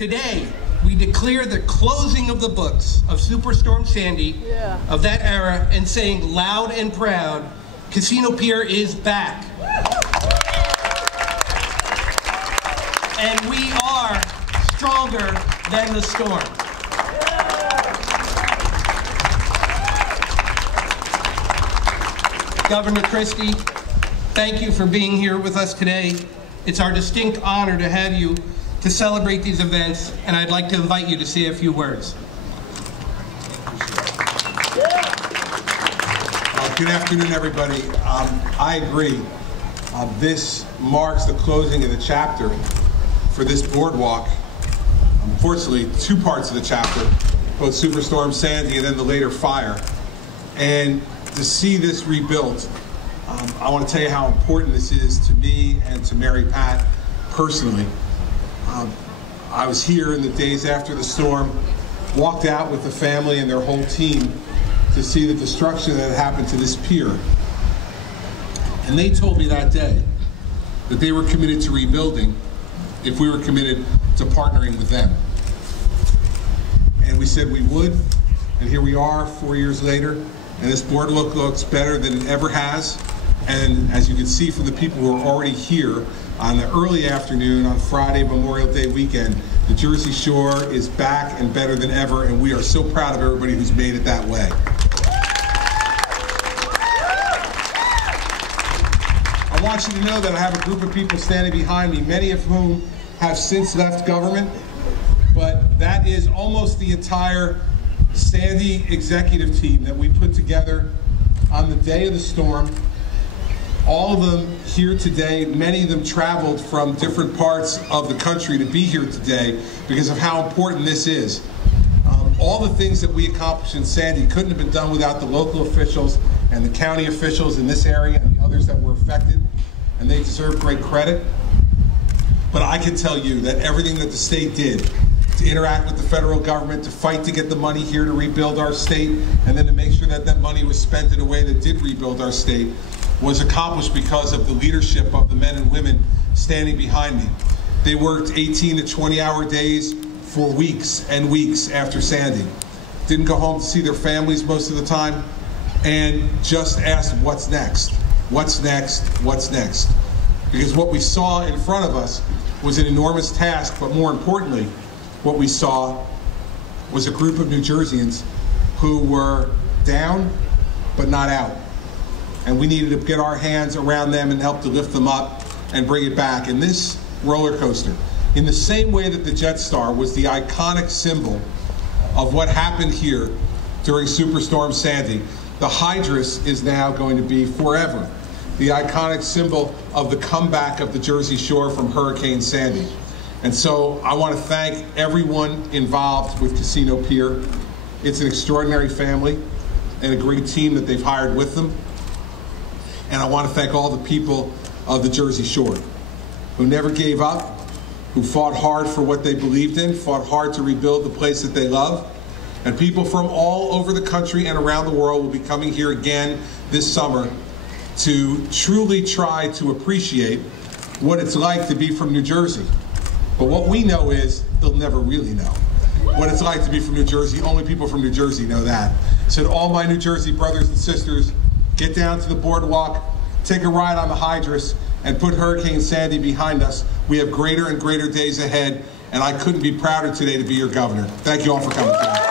Today, we declare the closing of the books of Superstorm Sandy, of that era, and saying loud and proud, Casino Pier is back. And we are stronger than the storm. Governor Christie, thank you for being here with us today. It's our distinct honor to have you to celebrate these events, and I'd like to invite you to say a few words. Good afternoon, everybody. I agree. This marks the closing of the chapter for this boardwalk. Unfortunately, two parts of the chapter, both Superstorm Sandy and then the later fire. And to see this rebuilt, I want to tell you how important this is to me and to Mary Pat personally. I was here in the days after the storm, walked out with the family and their whole team to see the destruction that had happened to this pier. And they told me that day that they were committed to rebuilding if we were committed to partnering with them. And we said we would, and here we are 4 years later, and this boardwalk looks better than it ever has. And as you can see from the people who are already here on the early afternoon on Friday, Memorial Day weekend, the Jersey Shore is back and better than ever, and we are so proud of everybody who's made it that way. I want you to know that I have a group of people standing behind me, many of whom have since left government, but that is almost the entire Sandy executive team that we put together on the day of the storm. All of them here today, many of them traveled from different parts of the country to be here today because of how important this is. All the things that we accomplished in Sandy couldn't have been done without the local officials and the county officials in this area and the others that were affected, and they deserve great credit. But I can tell you that everything that the state did to interact with the federal government, to fight to get the money here to rebuild our state, and then to make sure that that money was spent in a way that did rebuild our state, was accomplished because of the leadership of the men and women standing behind me. They worked 18 to 20-hour days for weeks and weeks after Sandy. Didn't go home to see their families most of the time, and just asked, what's next? What's next? What's next? Because what we saw in front of us was an enormous task, but more importantly, what we saw was a group of New Jerseyans who were down, but not out. And we needed to get our hands around them and help to lift them up and bring it back. And this roller coaster, in the same way that the Jetstar was the iconic symbol of what happened here during Superstorm Sandy, the Hydrus is now going to be forever the iconic symbol of the comeback of the Jersey Shore from Hurricane Sandy. And so I want to thank everyone involved with Casino Pier. It's an extraordinary family and a great team that they've hired with them. And I want to thank all the people of the Jersey Shore who never gave up, who fought hard for what they believed in, fought hard to rebuild the place that they love. And people from all over the country and around the world will be coming here again this summer to truly try to appreciate what it's like to be from New Jersey. But what we know is they'll never really know what it's like to be from New Jersey. Only people from New Jersey know that. So to all my New Jersey brothers and sisters, get down to the boardwalk, take a ride on the Hydrus, and put Hurricane Sandy behind us. We have greater and greater days ahead, and I couldn't be prouder today to be your governor. Thank you all for coming today.